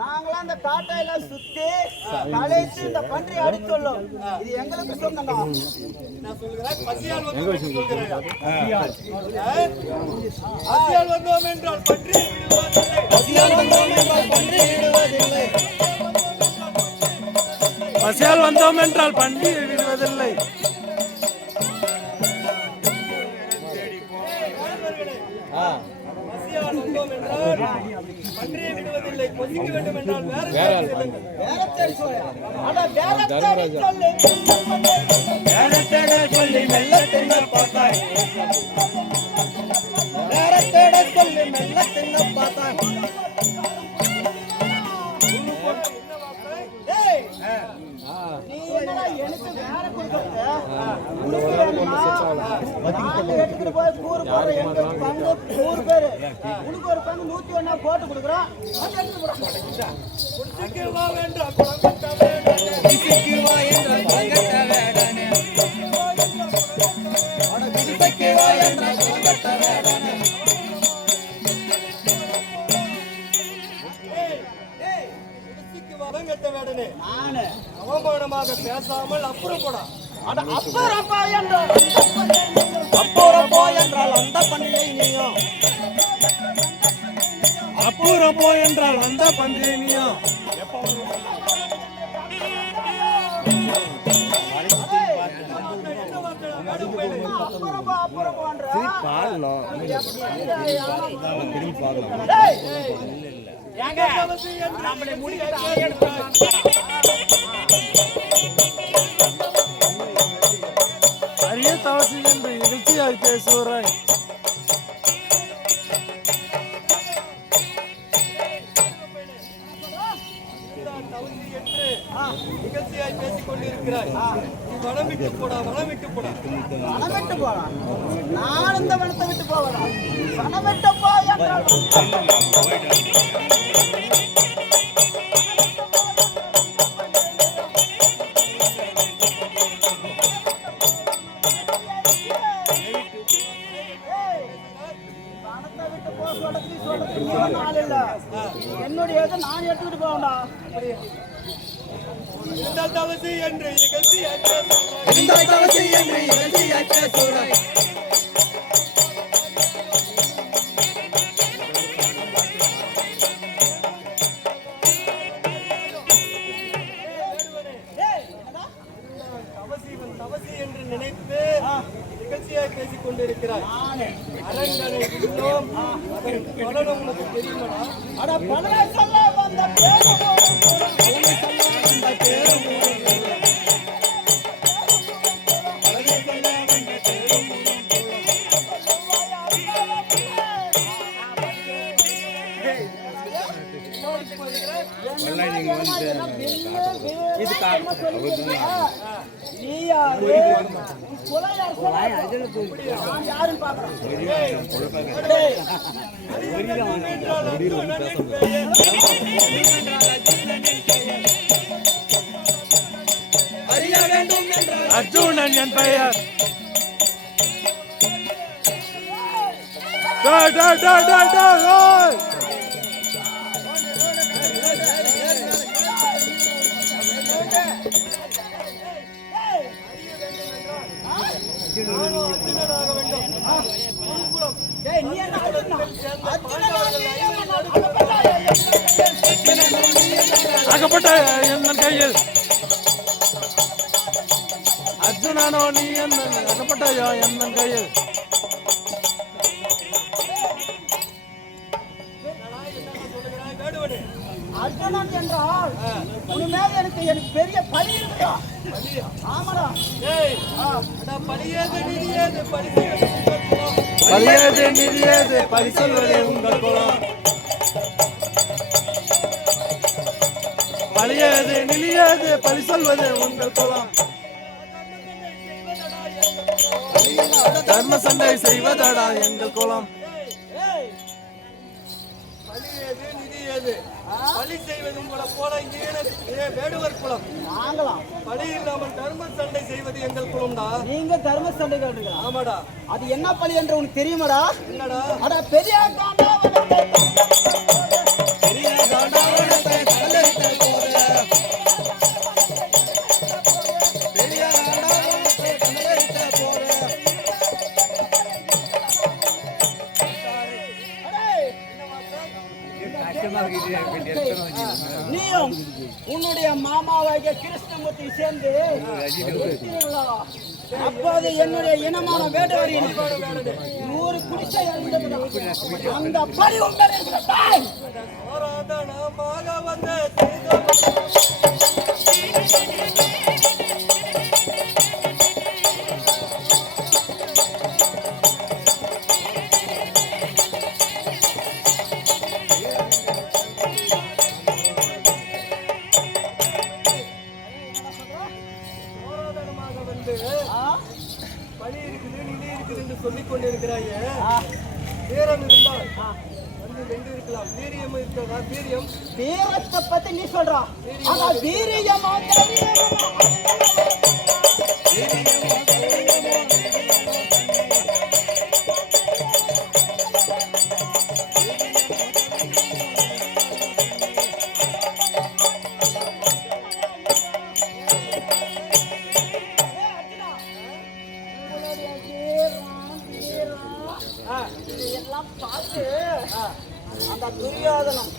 நாங்களாம் அந்த காட்டையெல்லாம் சுத்தி கலைத்து இந்த பன்றி அடித்துள்ளோம். இது எங்களுக்கு சொந்தம். நான் சொல்கிறேன், பசியால் வந்தோம் என்றால் பன்றி விடுவதில்லை. பசியால் வந்தோம் என்றால் பன்றி விடுவதில்லை. பன்றியை விடுவதில்லை. கொதிக்க வேண்டும் என்றால் சொல்லி மெல்ல தின்ன பார்த்தாய். சொல்லி மெல்ல தின்ன பார்த்தாய். நீ என்னடா எனக்கு வேற கொடுக்கறது? எடுத்துட்டு போய் கூறு போற பங்கு 100 பேரு உனக்கு ஒரு பங்கு 101 போட்டு கொடுக்குறோம். அவமானமாக பேசாமல் அப்புறம் போடா. அப்புறம் போ என்றால் அந்த பண்டிகை நீயும். அப்புறம் போ என்றால் அந்த பன்றியை நீயும். அரிய தவசி என்று நிகழ்ச்சியாய் பேசுகிறாய். நிகழ்ச்சியாய் பேசிக் கொண்டிருக்கிறாய். வனம் விட்டு போடா, வனம் விட்டு போடா. வனம் விட்டு போடா. நான் இந்த வனத்தை விட்டு போவதா? வனம் விட்டு போ என்றால் என்னுடைய நான் எடுத்துக்கிட்டு போகண்டா. இந்த தவசி என்று தவசி என்று நினைத்து நிகழ்ச்சியாய் பேசிக் கொண்டிருக்கிறார். அரங்கனை உள்ளோம். அதன் பலனும் உனக்கு தெரியுமாடா? அட பலனை சொல்ல வந்த அர்ஜுனன் என் பெயர். அகப்பட்ட என் கையில் அர்ஜுனானோ நீ என்ன அகப்பட்டாயோ என் கையில். அர்ஜுனன் என்றால் உன்மேல் எனக்கு பெரிய பழி இருக்கா? ஆமாடா. பழியேது நிதியேது பழி சொல்வதே உங்கள் குலம். பழியேது நிலியேது பழி சொல்வதே உங்கள் குலம். தர்ம சண்டை செய்வதடா எங்கள் குலம். பலி ஏது நிதி ஏது பலி செய்வது உங்களை போல வேடுவர் குலம். பலி இல்லாமல் தர்ம சண்டை செய்வது எங்கள் குலம்டா. நீங்க தர்ம சண்டை காட்டுங்க. ஆமாடா. அது என்ன பலி என்று உனக்கு தெரியுமாடா? என்னடா? அட பெரிய நீயும் உன்னுடைய மாமாவாகிய கிருஷ்ணமூர்த்தி சேர்ந்து அப்போது என்னுடைய இனமான வேடுவரின் 100 குடிசை அந்த பலி பலி இருக்குது நிதி இருக்குது என்று சொல்லிக் கொண்டிருக்கிறாயே. வீரம் இருந்தால் வந்து வென்று இருக்கலாம். வீரியம் இருக்கிறதா? வீரத்தை பத்தி நீ சொல்றா. வீரியம் எல்லாம் பார்த்து அந்த துரியோதனம்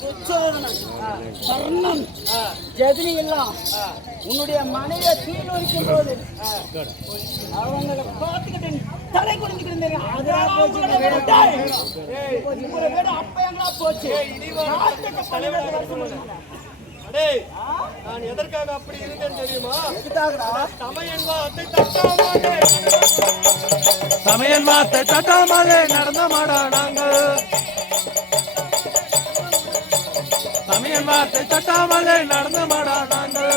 துச்சோதனன் கர்ணன் ஜெதினி எல்லாம் உன்னுடைய மனைவியை தீர்க்கும் போது அவங்களை பார்த்துக்கிட்டு தலை குடிஞ்சுக்கிட்டு அப்பயங்களா போச்சு. நான் எதற்காக அப்படி இருந்தேன் தெரியுமா? சமையன் மாத்தை தட்டாமலே நடந்த மாடா நாங்கள். சமையன் மாத்தை தட்டாமலே நடந்த மாடா நாங்கள்.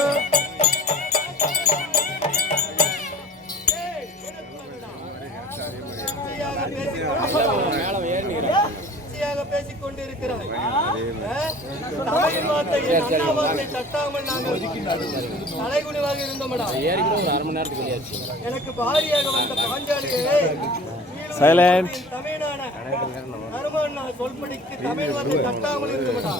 பேசிக் கொண்டிருக்கிறாய். தமிழ் வார்த்தை தட்டாமல் நாங்கள் தலைகுனிவாக இருந்தோம்டா. எனக்கு பாரியாக வந்த பாஞ்சாலியே தமிழான கருமண்ணா சொல்படிக்கு தமிழ் வார்த்தை தட்டாமல் இருந்தோம்டா.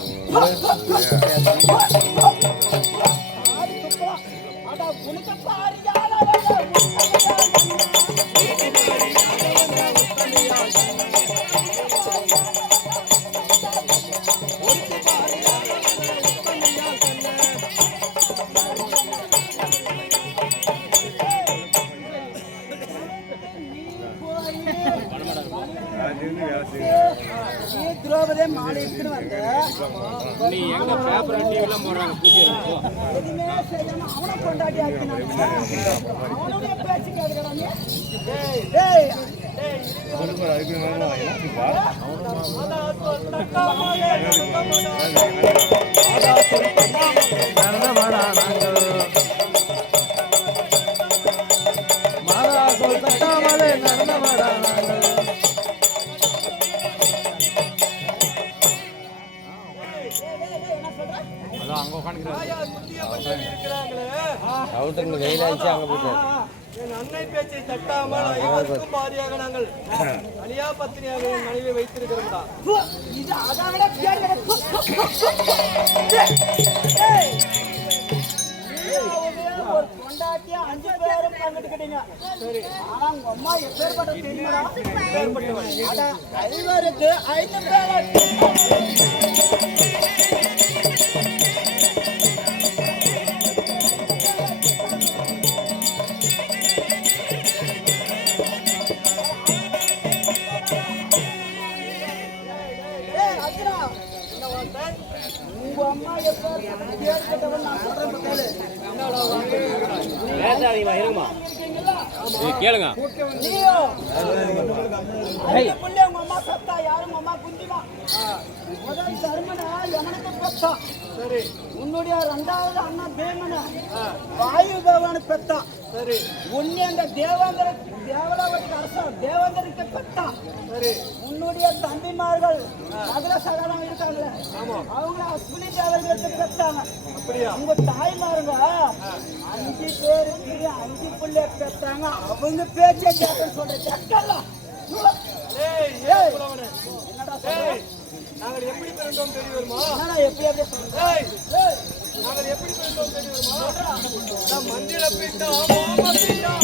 திரௌபதியை மாலை எடுத்துட்டு வந்து எதுவுமே செய்யாம அவனை கொண்டாடி ஆக்கினாங்க. அவனுடைய பேச்சு கேட்கிறாங்க. நடந்த மாடா நாங்கள். மாதா சொல் தட்டாமலே நடந்த மாடா நாங்கள். என் அன்னை பேச்சை தட்டாமல் ஐவருக்கும் பாதியாக நாங்கள் அழியா பத்தினியாக என் மனைவியை வைத்திருக்கிறோம்டா. ஒரு கொண்டாட்டி 5 பேரும் பங்கிட்டுக்கிட்டீங்க. சரி, ஆனா உங்க அம்மா எப்பேற்பட்ட தெரியுமா? ஐவருக்கு 5 பேர். உங்க அம்மா எப்பேற்பட்டவன் நான் சொல்றேன். கேளுங்க. நீயோ அந்த புள்ளை உங்க அம்மா சத்தா யாரும் உங்க அம்மா குந்திமா முதல் தர்மனா யமனுக்கு பெத்தா சரி உன்னுடைய இரண்டாவது அண்ணா பேமனா வாயு பகவான் பெத்தா சரி உன்னை அந்த தேவலோகத்துக்கு அரசா தேவந்தருக்கு பெத்தா சரி உன்னுடைய தம்பிமார்கள் அகல சகலம் இருக்காங்க அவங்க அஸ்வினி தேவர்களுக்கு பெத்தாங்க அப்படியா உங்க தாய்மாருங்க 5 பேருக்கு 5 பிள்ளை பெத்தாங்க அவங்க பேச்சை கேட்கன்னு சொல்ற கேட்கலாம் ஏய் ஏய் புலவனே ஏய் நாங்கள் எப்படி பிறந்தோம் தெரிய வருமா எப்படி ஏய் நாங்கள் எப்படி பிறந்தோம் தெரிய வருமா நான் மந்திர பிண்டா மாமா பிண்டா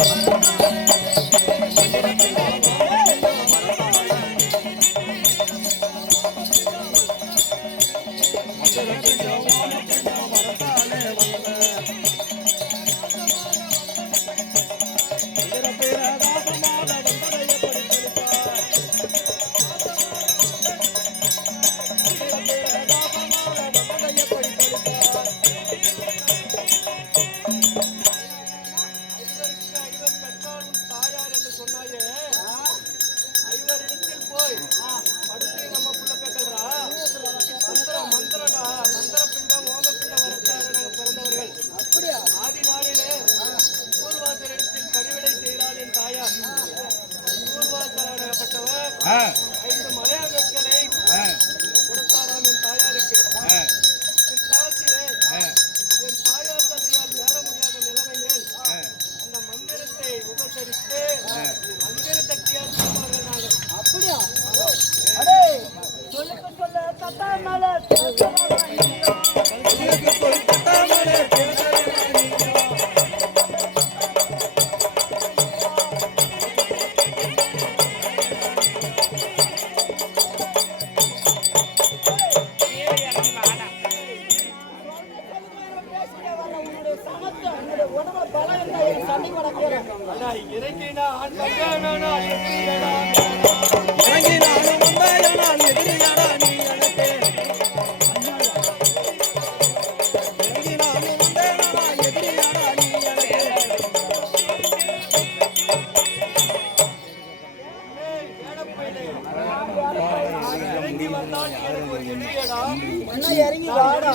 இறங்கி வாடா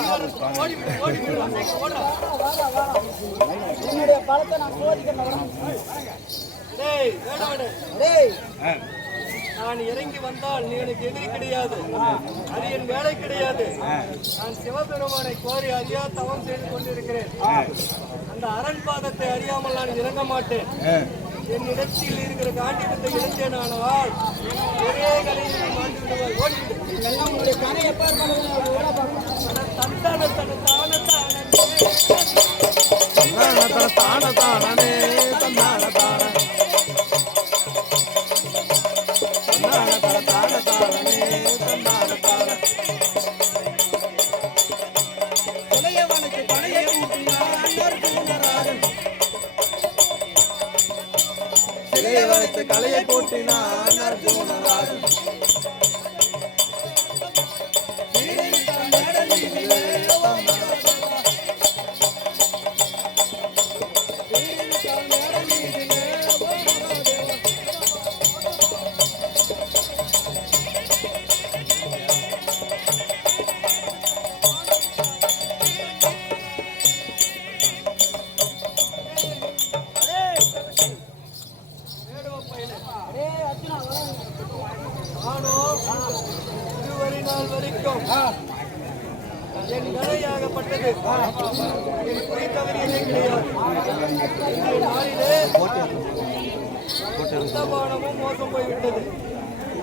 என்னுடைய பலத்தை நான் சோதிக்கிறேன் நான் இறங்கி வந்தால் நீ எனக்கு எதிரி கிடையாது அது என் வேலை கிடையாது நான் சிவபெருமானை கோரி அறியா தவம் செய்து கொண்டிருக்கிறேன் அந்த அரண் பாதத்தை அறியாமல் நான் இறங்க மாட்டேன் என்னிடத்தில் இருக்கிற காண்டியத்தை இழந்தேனானால் ஒரே கலையில் மாண்டு விடுவார் ஓடிவிடு எல்லாம் உங்களுடைய கனை எப்ப தந்தான தானே கலையை போட்டினான் அர்ஜுனராஜன் என் கலையாகப்பட்டது என் குறை தவறியதே கிடையாது. நாளிலே அந்த பானமும் மோசம் போய்விட்டது.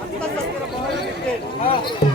அந்த சத்திர பானம் விட்டேன்.